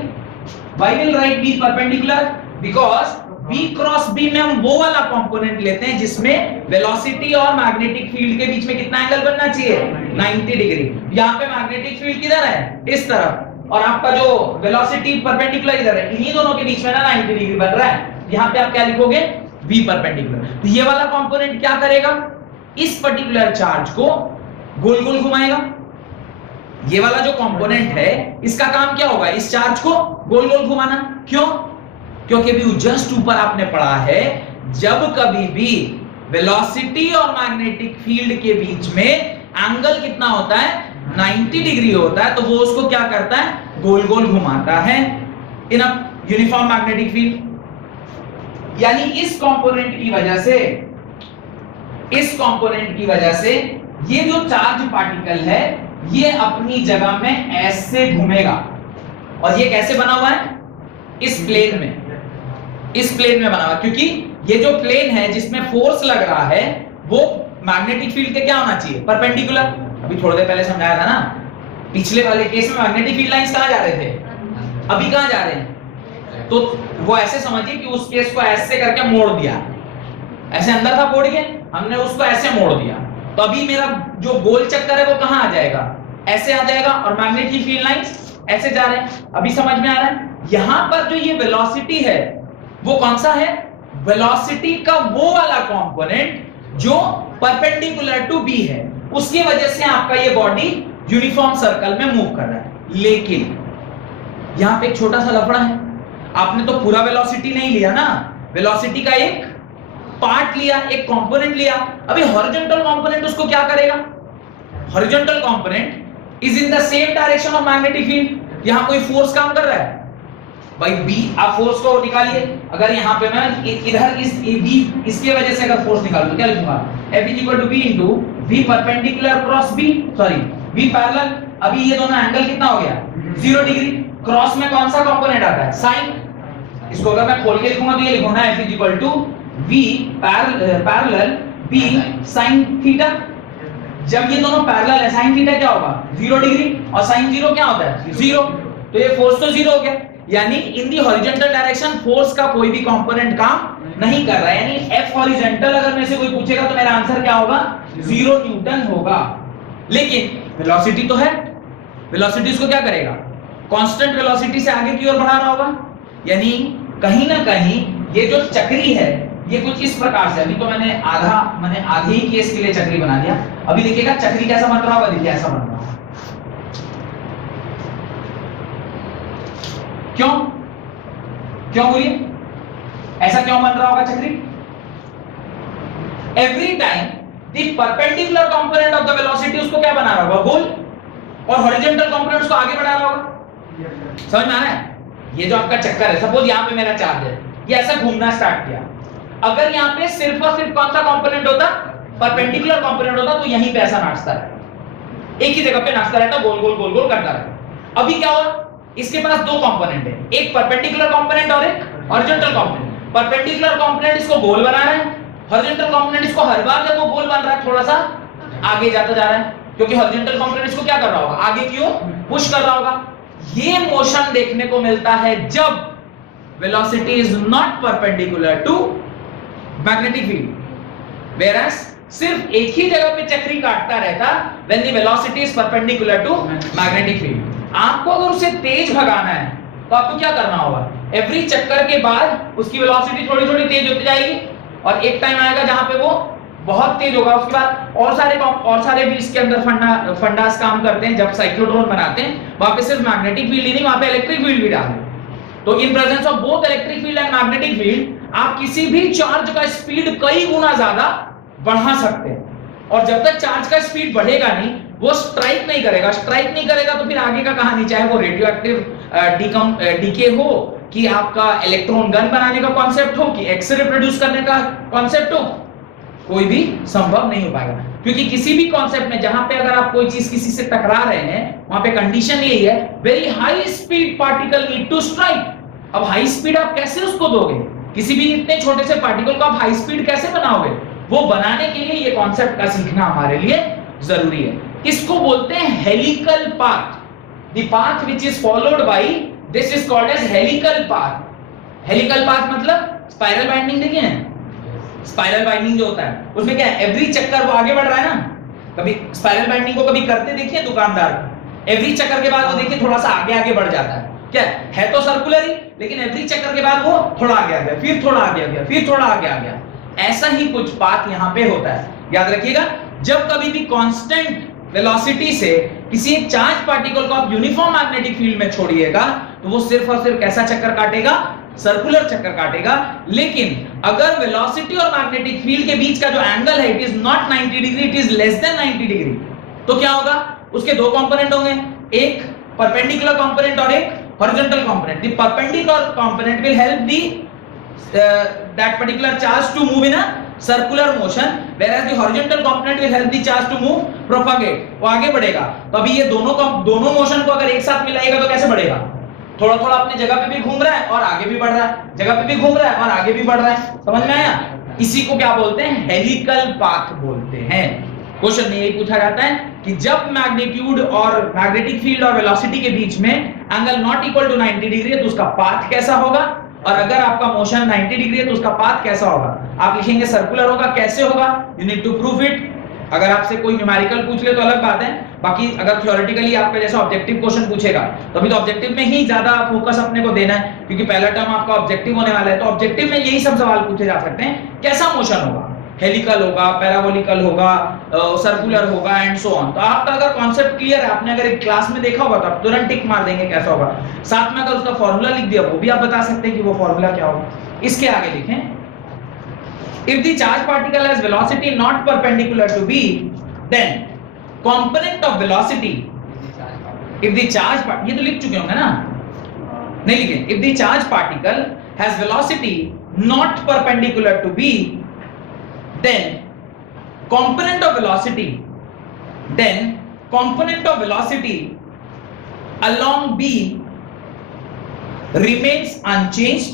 Why will write V perpendicular? Because V cross B में हम वो वाला कंपोनेंट लेते हैं जिसमें वेलोसिटी और मैग्नेटिक फील्ड के बीच में कितना एंगल बनना चाहिए, 90 डिग्री। यहाँ पे मैग्नेटिक फील्ड किधर है, इस तरफ, और आपका जो वेलोसिटी परपेंडिकुलर इधर है, इन्हीं दोनों के बीच में ना 90 डिग्री बन रहा है। यहाँ पे आप क्या लिखोगे, V परपेंडिकुलर। तो ये वाला कंपोनेंट क्या करेगा, इस पर्टिकुलर चार्ज को गोल गोल घुमाएगा। ये वाला जो कंपोनेंट है इसका काम क्या होगा, इस चार्ज को गोल गोल घुमाना। क्यों? क्योंकि भी जस्ट ऊपर आपने पढ़ा है जब कभी भी वेलोसिटी और मैग्नेटिक फील्ड के बीच में एंगल कितना होता है, 90 डिग्री होता है, तो वो उसको क्या करता है, गोल गोल घुमाता है इन अ यूनिफॉर्म मैग्नेटिक फील्ड। यानी इस कंपोनेंट की वजह से ये जो चार्ज पार्टिकल है ये अपनी जगह में ऐसे घूमेगा। और ये कैसे बना हुआ है, इस प्लेन में, इस प्लेन में बना हुआ, क्योंकि ये जो प्लेन है जिसमें फोर्स लग रहा है वो मैग्नेटिक फील्ड के क्या होना चाहिए, परपेंडिकुलर। अभी थोड़ी देर पहले समझाया था ना, पिछले वाले केस में मैग्नेटिक फील्ड लाइंस कहां जा रहे थे, अभी कहां जा रहे हैं। तो वो ऐसे समझिए कि उस केस को ऐसे करके मोड़ दिया, ऐसे अंदर था कोड के, हमने उसको ऐसे मोड़ दिया, तो अभी मेरा जो गोल चक्कर है वो कहां आ जाएगा, ऐसे आ जाएगा, और मैग्नेटिक फील्ड लाइंस ऐसे जा रहे हैं। अभी समझ में आ रहा है। यहां पर जो ये वेलोसिटी है वो कौन सा है, वेलोसिटी का वो वाला कंपोनेंट जो परपेंडिकुलर टू बी है, उसकी वजह से आपका ये बॉडी यूनिफॉर्म सर्कल में मूव कर रहा है। लेकिन यहां पे एक छोटा सा लफड़ा है, आपने तो पूरा वेलोसिटी नहीं लिया ना, वेलोसिटी का एक पार्ट लिया, एक कंपोनेंट लिया। अभी हॉरिजॉन्टल कंपोनेंट उसको क्या करेगा, horizontal component is in the same direction of magnetic field. यहां कोई फोर्स काम कर रहा है भाई, B, आप फोर्स को निकालिए। अगर यहां पे मैं इधर इस B इसके वजह से अगर फोर्स निकालूं तो क्या लिखूंगा, F = B * V perpendicular cross B, sorry V parallel. अभी ये दोनों एंगल कितना हो गया, 0 डिग्री। क्रॉस में कौन सा कंपोनेंट आता है, साइन। इसको अगर मैं खोल के लिखूंगा तो ये लिखूंगा F = V parallel B sin theta. जब ये दोनों पैरेलल है, sin थीटा क्या होगा, 0 डिग्री, और sin 0 क्या होता है, 0। तो ये फोर्स तो 0 हो गया, यानी इन दी हॉरिजॉन्टल डायरेक्शन फोर्स का कोई भी कंपोनेंट काम नहीं कर रहा है। यानी F हॉरिजॉन्टल अगर मेरे से कोई पूछेगा तो मेरा आंसर क्या होगा, 0 न्यूटन होगा। लेकिन वेलोसिटी तो है, वेलोसिटी इसको क्या करेगा, कांस्टेंट वेलोसिटी से आगे की ओर बढ़ा रहा होगा। यानी कहीं ना कहीं ये जो चक्री है ये कुछ इस प्रकार से, अभी तो मैंने आधे ही केस के लिए चक्री बना दिया। अभी देखिएगा चक्री कैसा बन रहा होगा, देखिए ऐसा बन रहा होगा। क्यों बोलिए, ऐसा क्यों बन रहा होगा चक्री? Every time the perpendicular component of the velocity उसको क्या बना रहा होगा, गोल, और हॉरिजॉन्टल कंपोनेंट उसको आगे बढ़ा रहा होगा। समझ में आ रहा है? ये जो आपका चक्कर है, सपोज यहां पे मेरा चार्ज है, ये ऐसा घूमना स्टार्ट किया। अगर यहां पे सिर्फ और सिर्फ कौन सा कंपोनेंट होता, परपेंडिकुलर कंपोनेंट होता, तो यहीं पे ऐसा नाचता रहता, एक ही जगह पे नाचता रहता, गोल गोल गोल गोल करता रहता। अभी क्या हुआ, इसके पास दो कंपोनेंट है, एक परपेंडिकुलर कंपोनेंट और एक हॉरिजॉन्टल कंपोनेंट। परपेंडिकुलर कंपोनेंट इसको गोल बना रहा है, हॉरिजॉन्टल कंपोनेंट इसको हर बार जब वो गोल बन रहा है थोड़ा सा आगे जाता जा रहा है, क्योंकि हॉरिजॉन्टल कंपोनेंट इसको क्या कर रहा होगा, आगे की ओर पुश कर रहा होगा। ये मोशन देखने को मिलता है जब velocity is not perpendicular to magnetic field, whereas सिर्फ एक ही जगह पे चक्री काटता रहता when the velocity is perpendicular to magnetic field। आपको अगर उसे तेज भगाना है तो आपको क्या करना होगा, एवरी चक्कर के बाद उसकी वेलोसिटी थोड़ी थोड़ी तेज होती जाएगी, और एक टाइम आएगा जहां पे वो बहुत तेज होगा। उसके बाद और सारे भी इसके अंदर फंडास काम करते हैं। जब साइक्लोट्रॉन बनाते हैं वहां पे सिर्फ मैग्नेटिक फील्ड ही नहीं, वहां पे इलेक्ट्रिक फील्ड भी डालते हैं। तो in presence of both electric field and magnetic field आप किसी भी चार्ज का स्पीड कई गुना ज्यादा बढ़ा सकते हैं। और जब तक चार्ज का स्पीड बढ़ेगा नहीं, वो स्ट्राइक नहीं करेगा तो फिर आगे का कहानी, चाहे वो रेडियो एक्टिव डीके हो, कि आपका इलेक्ट्रॉन गन बनाने का कॉन्सेप्ट हो, कि एक्सरे प्रोड्यूस करने का कॉन्सेप्ट हो, कोई भी संभव नहीं हो पाएगा। क्योंकि किसी भी कॉन्सेप्ट में जहां पे अगर आप कोई चीज किसी से टकरा रहे हैं, वहां पे कंडीशन यही है, very high speed particle need to strike. अब हाई स्पीड आप कैसे उसको दोगे, किसी भी इतने छोटे से पार्टिकल को आप हाई स्पीड कैसे बनाओगे, वो बनाने के लिए ये कॉन्सेप्ट का सीखना हमारे लिए जरूरी है। इसको बोलते हैं helical path. The path which is followed by this is called as helical path. Helical path मतलब स्पाइरल बाइंडिंग, देखिए स्पाइरल बाइंडिंग जो होता है उसमें क्या है, एवरी चक्कर वो आगे बढ़ रहा है ना। कभी स्पाइरल बाइंडिंग को कभी करते देखिए दुकानदार, एवरी चक्कर के बाद वो देखिए थोड़ा सा आगे बढ़ जाता है। क्या है तो सर्कुलर ही, लेकिन एवरी चक्कर के बाद वो थोड़ा आगे आ गया, फिर थोड़ा आगे आ गया, फिर थोड़ा आगे आ गया। ऐसा ही कुछ पाथ यहां पे होता है। याद रखिएगा, जब कभी भी कांस्टेंट वेलोसिटी से किसी एक चार्ज पार्टिकल को आप यूनिफॉर्म मैग्नेटिक फील्ड में छोड़िएगा तो वो सिर्फ और सिर्फ कैसा चक्कर काटेगा, सर्कुलर चक्कर काटेगा। लेकिन अगर वेलोसिटी और मैग्नेटिक फील्ड के बीच का जो एंगल है, it is not 90 degree, it is less than 90 degree, तो क्या होगा, उसके दो कंपोनेंट होंगे, एक परपेंडिकुलर कंपोनेंट और एक horizontal component. The perpendicular component will help the that particular charge to move in a circular motion, whereas the horizontal component will help the charge to move, propagate, वो आगे बढ़ेगा। तो अभी ये दोनों मोशन को अगर एक साथ मिलाएगा तो कैसे बढ़ेगा, थोड़ा थोड़ा अपने जगह पे भी घूम रहा है और आगे भी बढ़ रहा है, जगह पे भी घूम रहा है और आगे भी बढ़ रहा है। समझ में आया? इसी को क्या बोलते हैं, हेलिकल पाथ बोलते हैं। क्वेश्चन में यही पूछा जाता है कि जब मैग्नीट्यूड और मैग्नेटिक फील्ड और वेलोसिटी के बीच में angle not equal to 90 degree है तो उसका पाथ कैसा होगा, और अगर आपका मोशन 90 डिग्री है तो उसका पाथ कैसा होगा। आप लिखेंगे सर्कुलर होगा, कैसे होगा, you need to prove it. अगर आपसे कोई न्यूमेरिकल पूछ ले तो अलग बात है, बाकी अगर थ्योरेटिकली आपका जैसा ऑब्जेक्टिव क्वेश्चन पूछेगा तो अभी तो ऑब्जेक्टिव में ही ज्यादा फोकस अपने को देना है, क्योंकि पहला टर्म आपका ऑब्जेक्टिव होने वाला है। तो ऑब्जेक्टिव में यही सब सवाल पूछे जा सकते हैं, कैसा मोशन होगा, हेलिकल होगा, पैराबोलिकल होगा, सर्कुलर होगा एंड सो ऑन। तो आपका अगर कॉन्सेप्ट क्लियर है, आपने अगर एक क्लास में देखा होगा तो आप तुरंत टिक मार देंगे कैसा होगा। साथ में अगर उसका फॉर्मूला लिख दिया वो भी आप बता सकते हैं कि वो फॉर्मूला क्या होगा। इसके आगे लिखें, if the charge particle has velocity not perpendicular to b, then component of velocity, if the charge ये तो लिख चुके होंगे ना, नहीं लिखे, if the charge particle has velocity not perpendicular to b, then component of velocity along b remains unchanged.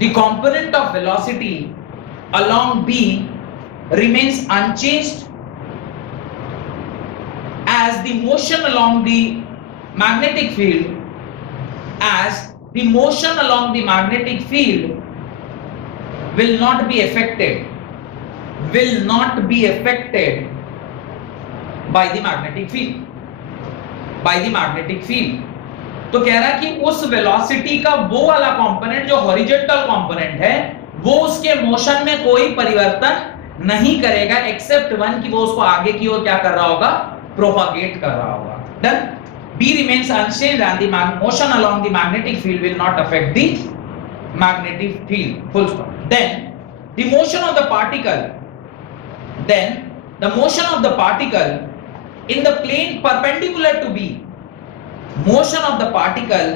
The component of velocity along b remains unchanged as the motion along the magnetic field will not be affected by the magnetic field। तो कह रहा है कि उस velocity का वो वाला component जो हॉरिजॉन्टल कंपोनेंट है वो उसके मोशन में कोई परिवर्तन नहीं करेगा एक्सेप्ट वन कि वो उसको आगे की ओर क्या कर रहा होगा, प्रोपागेट कर रहा होगा। Done. B remains unchanged and the motion along the magnetic field will not affect the magnetic field. Full stop. Then the motion of the particle in the plane perpendicular to B, motion of the particle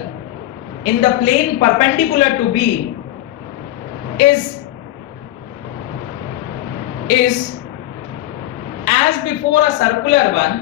in the plane perpendicular to B is as before a circular one,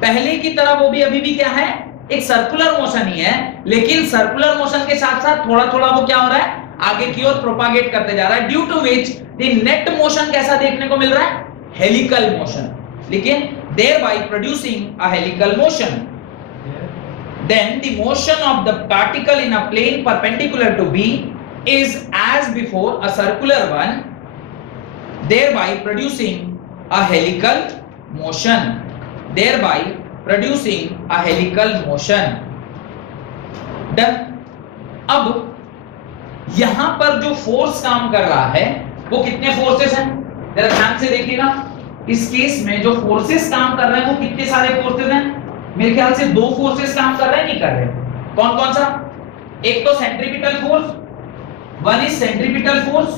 पहले की तरह वो भी अभी भी क्या है, एक सर्कुलर मोशन ही है, लेकिन सर्कुलर मोशन के साथ साथ थोड़ा थोड़ा वो क्या हो रहा है, आगे की ओर प्रोपागेट करते जा रहा है, due to which the net motion कैसा देखने को मिल रहा है, हेलिकल मोशन, लेकिन thereby producing a helical motion. Then the motion of the particle in a plane perpendicular to B is as before a circular one, thereby producing a helical motion. Done. अब यहां पर जो force काम कर रहा है वो कितने फोर्सेस हैं, जरा ध्यान से देखिएगा। इस केस में जो फोर्सेस काम कर रहे हैं वो कितने सारे फोर्सेस हैं, मेरे ख्याल से 2 फोर्सेस काम कर रहे हैं, नहीं कर रहे? कौन कौन सा? एक तो centripetal force, one is centripetal force,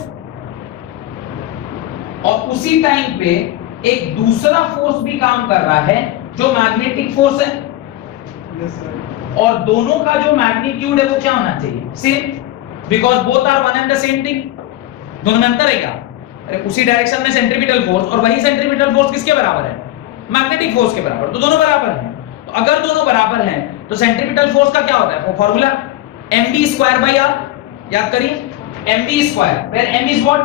और उसी टाइम पे एक दूसरा फोर्स भी काम कर रहा है जो मैग्नेटिक फोर्स है। yes, और दोनों का जो मैग्नीट्यूड है वो क्या होना चाहिए, same, because both are one and the same thing. दोनों में अंतर है क्या? अरे उसी डायरेक्शन में सेंट्रीपिटल फोर्स और वही सेंट्रीपिटल फोर्स किसके बराबर है, मैग्नेटिक फोर्स के बराबर, तो दोनों बराबर हैं। तो अगर दोनों बराबर हैं तो सेंट्रीपिटल फोर्स का क्या होता है, वो फॉर्मूला mv²/r, याद करिए, mv², where m is what,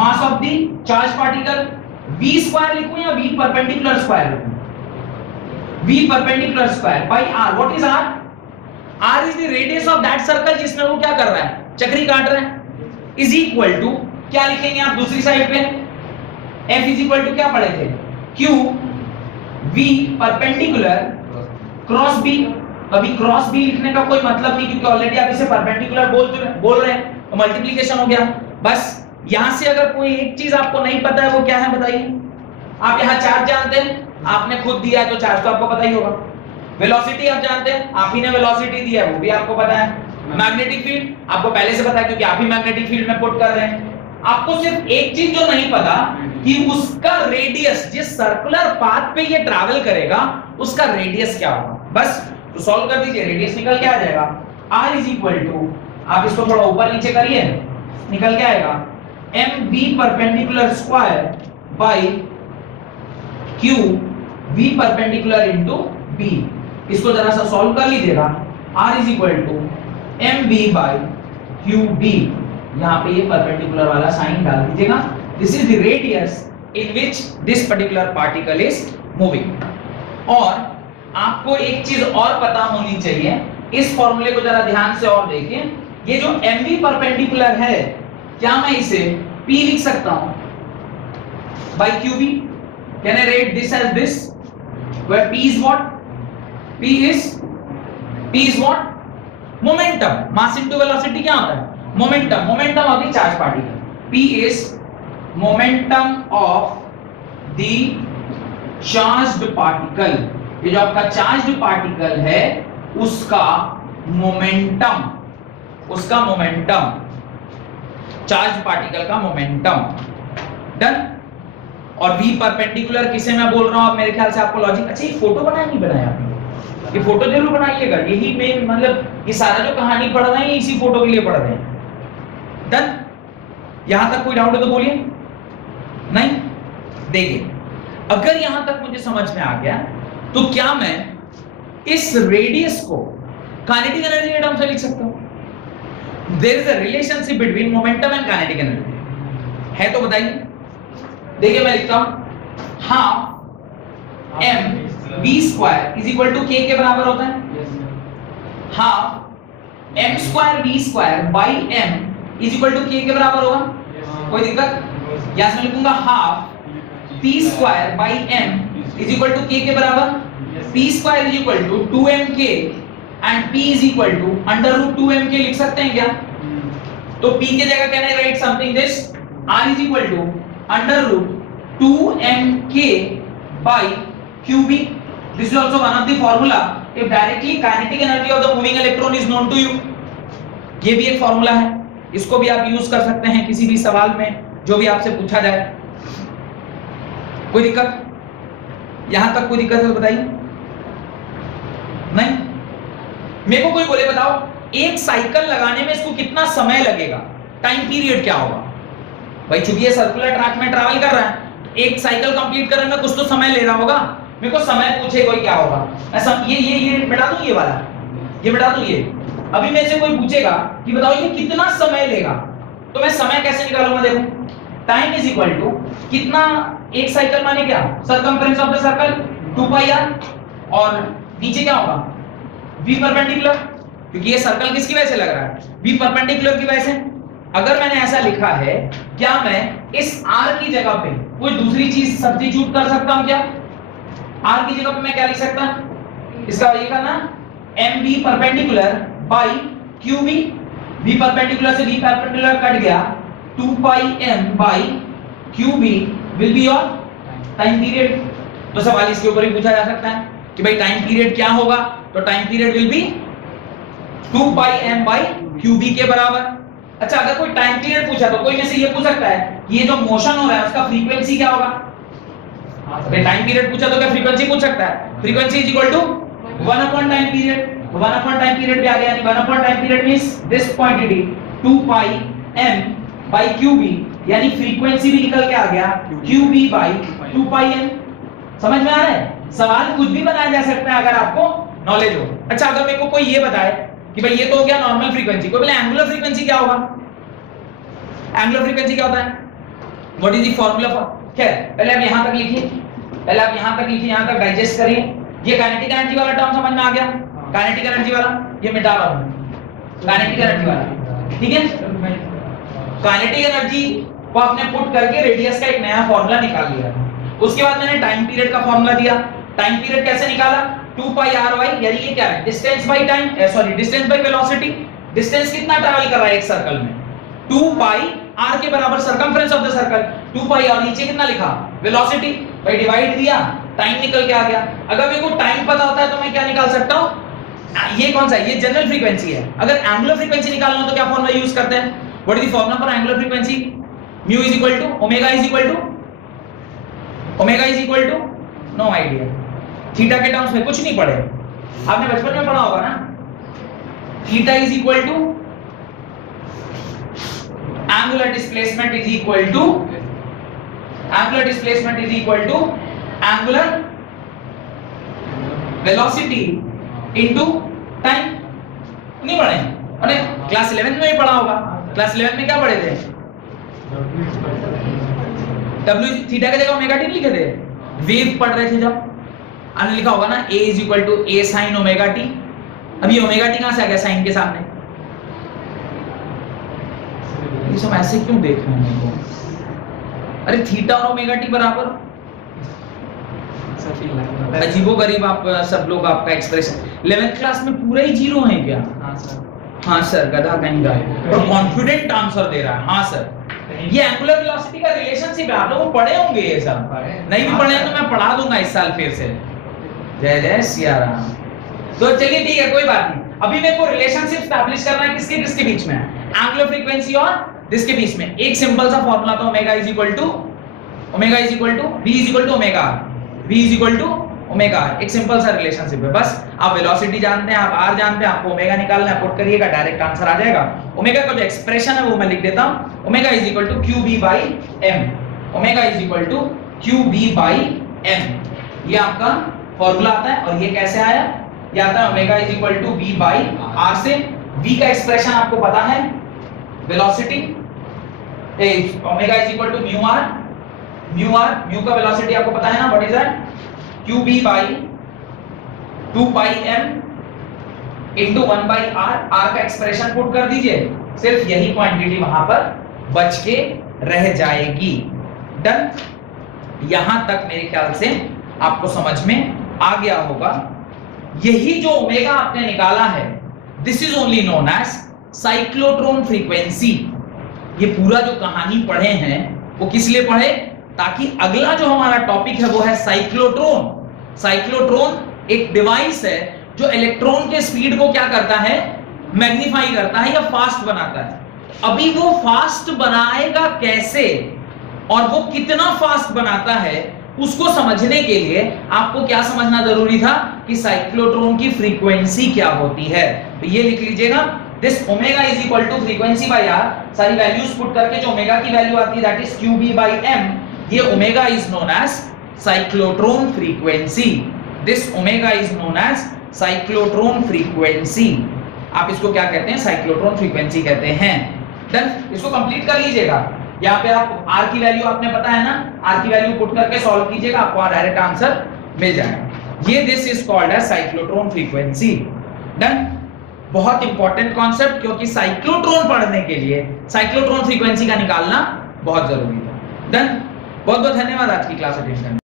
mass of the charged particle, v² लिखूं या v perpendicular square लिखूं, v perpendicular square by r, what is r? r is the radius of that circle जिसमें वो क्या कर रहा है, चक्री काट रहा है, is equal to, क्या लिखेंगे आप दूसरी साइड पे, f is equal to क्या पढ़े थे, q v perpendicular cross b। अभी क्रॉस b लिखने का कोई मतलब नहीं क्योंकि ऑलरेडी आप इसे परपेंडिकुलर बोल रहे हैं, तो मल्टीप्लिकेशन हो गया। बस यहां से अगर कोई एक चीज आपको नहीं पता है वो क्या है बताइए, आप यहां चार्ज जानते हैं, आपने खुद दिया है तो चार्ज तो आपको पता ही होगा, वेलोसिटी आप जानते हैं, आप ही ने वेलोसिटी दिया है वो भी आपको पता है, मैग्नेटिक फील्ड आपको पहले से पता है क्योंकि आप ही मैग्नेटिक फील्ड में पुट कर रहे हैं। आपको सिर्फ एक चीज जो नहीं पता कि उसका रेडियस, जिस सर्कुलर पाथ पे ये ट्रैवल करेगा उसका रेडियस क्या होगा, बस तो सॉल्व कर दीजिए, रेडियस निकल के आ जाएगा, r इज इक्वल टू, आप इसको थोड़ा ऊपर नीचे करिए, निकल के आएगा mv perpendicular square by q v perpendicular into b। इसको जरा सा सॉल्व कर लीजिएगा, r is equal to mv by qb, यहां पे ये परपेंडिकुलर वाला साइन डाल दीजिएगा, this is the radius in which this particular particle is moving. और आपको एक चीज और पता होनी चाहिए, इस फॉर्मूले को जरा ध्यान से और देखिए, ये जो mv परपेंडिकुलर है, क्या मैं इसे p लिख सकता हूं by qb? Can I write this as this, where p is what, p is what, momentum, mass into velocity क्या होता है, momentum of the charged particle, p is momentum of the charged particle, ये जो आपका charged particle है उसका momentum, charge particle का momentum. Done. और v परपेंडिकुलर किसे मैं बोल रहा हूं, मेरे ख्याल से आपको लॉजिक, अच्छा ये फोटो बनाया नहीं बनाया आपने, ये फोटो जरूर बनाइएगा, यही मेन मतलब ये सारा जो कहानी पढ़ रहे हैं इसी फोटो के लिए पढ़ रहे हैं। डन। यहां तक कोई डाउट है तो बोलिए, नहीं? देखिए अगर यहां तक मुझे समझ में आ गया तो क्या मैं इस रेडियस को काइनेटिक एनर्जी के टर्म से लिख सकता हूं? There is a relationship between momentum and kinetic energy, है तो बताइए। देखिए मैं लिखता हूं half m v square is equal to k के बराबर होता है, half m square v square by m is equal to k के बराबर होगा, कोई दिक्कत? यहां से लिखूंगा half p square by m is equal to k के बराबर, p square is equal to 2mk and p is equal to √2m के लिख सकते हैं क्या? तो p की जगह can I write something this r is equal to √2mk by qb. This is also one of the formula if directly kinetic energy of the moving electron is known to you. ये भी एक formula है, इसको भी आप use कर सकते हैं किसी भी सवाल में जो भी आपसे पूछा जाए। कोई दिक्कत? यहां तक कोई दिक्कत है तो बताइए। नहीं? मेरे को कोई बोले बताओ एक साइकिल लगाने में इसको कितना समय लगेगा, टाइम पीरियड क्या होगा? भाई चूंकि ये सर्कुलर ट्रैक में ट्रैवल कर रहा है, एक साइकिल कंप्लीट करने में कुछ तो समय ले रहा होगा। मेरे को समय पूछे कोई क्या होगा, ऐसा ये मिटा दूं, ये वाला ये मिटा दूं। ये अभी मेरे से कोई पूछेगा कि बताओ ये कितना समय लेगा, तो मैं समय कैसे निकालूंगा? देखो टाइम इज इक्वल टू कितना, एक साइकिल माने क्या, circumference of the circle 2πr, और नीचे क्या होगा v परपेंडिकुलर, क्योंकि ये सर्कल किसकी वजह से लग रहा है, v परपेंडिकुलर की वजह से। अगर मैंने ऐसा लिखा है, क्या मैं इस r की जगह पे कोई दूसरी चीज सब्स्टिट्यूट कर सकता हूं क्या? r की जगह पे मैं क्या लिख सकता हूं, इसका ये करना mv perpendicular by qb, v perpendicular से v परपेंडिकुलर कट गया, 2πm by qb will be your time period. तो सवाल इसके ऊपर ही पूछा जा सकता है कि भाई टाइम पीरियड क्या होगा, तो time period will be 2πm by qb के बराबर। अच्छा अगर कोई टाइम पीरियड पूछा तो कोई में से ये पूछ सकता है कि ये जो मोशन हो रहा है उसका फ्रीक्वेंसी क्या होगा? अगर टाइम पीरियड पूछा तो क्या फ्रीक्वेंसी पूछ सकता है? Frequency is equal to 1 upon time period, 1 upon time period भी आ गया, यानी 1 upon time period means this quantity 2πm by qb, यानी फ्रीक्वेंसी भी निकल के आ गया qb बाय 2πm। समझ में आ रहा है? सवाल कुछ भी बनाया जा सकता है अगर आपको नॉलेज हो। अच्छा अगर मेरे को कोई ये बताए कि भाई ये तो हो गया नॉर्मल फ्रीक्वेंसी, कोई बोले एंगुलर फ्रीक्वेंसी क्या होगा? एंगुलर फ्रीक्वेंसी क्या होता है? What is the formula for? खैर पहले आप यहां तक लिखिए, यहां तक डाइजेस्ट करिए। ये काइनेटिक एनर्जी वाला टर्म समझ में आ गया, काइनेटिक एनर्जी वाला ये मिटा रहा हूं, काइनेटिक एनर्जी वाला, ठीक है। काइनेटिक एनर्जी को आपने पुट करके रेडियस का एक नया फार्मूला निकाल लिया। उसके बाद मैंने टाइम पीरियड का फार्मूला दिया। टाइम पीरियड कैसे निकाला? 2πry, यानी ये क्या है, distance by time, sorry distance by velocity. Distance कितना ट्रैवल कर रहा है एक सर्कल में, 2πr के बराबर सर्कमफरेंस ऑफ द सर्कल, 2π और नीचे कितना लिखा, वेलोसिटी, भाई डिवाइड दिया, टाइम निकल के आ गया। अगर मेरे को टाइम पता होता है तो मैं क्या निकाल सकता हूं, ये कौन सा है, ये जनरल फ्रीक्वेंसी है। अगर एंगुलर फ्रीक्वेंसी निकालना हो तो क्या फॉर्मूला यूज करते हैं? What is the formula for angular frequency? Mu is equal to omega is equal to no idea, theta के टर्म्स में कुछ नहीं पढ़े, आपने बचपन में पढ़ा होगा ना, theta is equal to angular displacement is equal to angular velocity into time। नहीं पढ़े? अरे क्लास 11 में ही पढ़ा होगा। क्लास 11 में क्या पढ़े थे? W थीटा की जगह ओमेगा टी लिखे थे, वेव पढ़ रहे थे जब, आपने लिखा होगा ना A is equal to A sin omega T. अब ये ओमेगा टी कहां से आ गया साइन के सामने? ये सब ऐसे क्यों देख रहे हैं को? अरे थीटा और ओमेगा टी बराबर, अजीबोगरीब आप सब लोग, आपका एक्सप्रेशन 11th क्लास में पूरा ही जीरो है क्या? हाँ सर गधा कहीं का है और कॉन्फिडेंट आंसर दे रहा है। हाँ सर, ये एंगुलर वेलोसिटी का रिलेशनशिप है, आप लोग पढ़े होंगे ये सब, नहीं भी पढ़े तो मैं पढ़ा दूंगा इस साल फिर से। जय जय सिया राम। तो चलिए ठीक है, कोई बात नहीं। अभी मेरे को रिलेशनशिप स्टैब्लिश करना है किसके बीच में, एंगुलर फ्रीक्वेंसी और इसके बीच में। एक सिंपल सा फॉर्मूला था, omega is equal to v is equal to omega, v is equal to omega. एक सिंपल सा रिलेशनशिप है, बस आप वेलोसिटी जानते हैं, आप r जानते हैं, आपको ओमेगा निकालना है, पुट करिएगा, डायरेक्ट आंसर आ जाएगा। ओमेगा का जो एक्सप्रेशन है वो मैं लिख देता हूं, omega is equal to qb by m, omega is equal to qb by m। ये आपका फॉर्मूला आता है। और ये कैसे आया? ये आता है omega is equal to v by r से। v का एक्सप्रेशन आपको पता है, velocity, omega is equal to mu का वेलोसिटी आपको पता है ना, what is that, qb by 2πm into 1/r। r का एक्सप्रेशन पुट कर दीजिए, सिर्फ यही क्वांटिटी वहां पर बच के रह जाएगी। डन? यहां तक मेरे ख्याल से आपको समझ में आ गया होगा। यही जो ओमेगा आपने निकाला है, this is only known as cyclotron frequency. ये पूरा जो कहानी पढ़े हैं वो किस लिए पढ़े, ताकि अगला जो हमारा टॉपिक है वो है साइक्लोट्रॉन। साइक्लोट्रॉन एक डिवाइस है जो इलेक्ट्रॉन के स्पीड को क्या करता है, मैग्नीफाई करता है या फास्ट बनाता है। अभी वो फास्ट बनाएगा कैसे और वो कितना फास्ट बनाता है, उसको समझने के लिए आपको क्या समझना जरूरी था कि साइक्लोट्रॉन की फ्रीक्वेंसी क्या होती है। तो ये लिख लीजिएगा, this omega is equal to frequency by r, सारी वैल्यूज पुट करके जो ओमेगा की वैल्यू आती है that is QB by M, ये omega is known as cyclotron frequency. This omega is known as cyclotron frequency. आप इसको क्या कहते हैं, साइक्लोट्रॉन फ्रीक्वेंसी कहते हैं। डन, इसको कंप्लीट कर लीजिएगा। यहाँ पे आप आर की वैल्यू आपने पता है ना, आर की वैल्यू पुट करके सॉल्व कीजिएगा, आपको डायरेक्ट आंसर मिल जाएगा। ये this is called as cyclotron frequency. Done, बहुत इंपॉर्टेंट कॉन्सेप्ट, क्योंकि साइक्लोट्रॉन पढ़ने के लिए साइक्लोट्रॉन फ्रीक्वेंसी का निकालना बहुत जरूरी है। डन, बहुत बहुत धन्यवाद आज की क्लास अटेंड करने।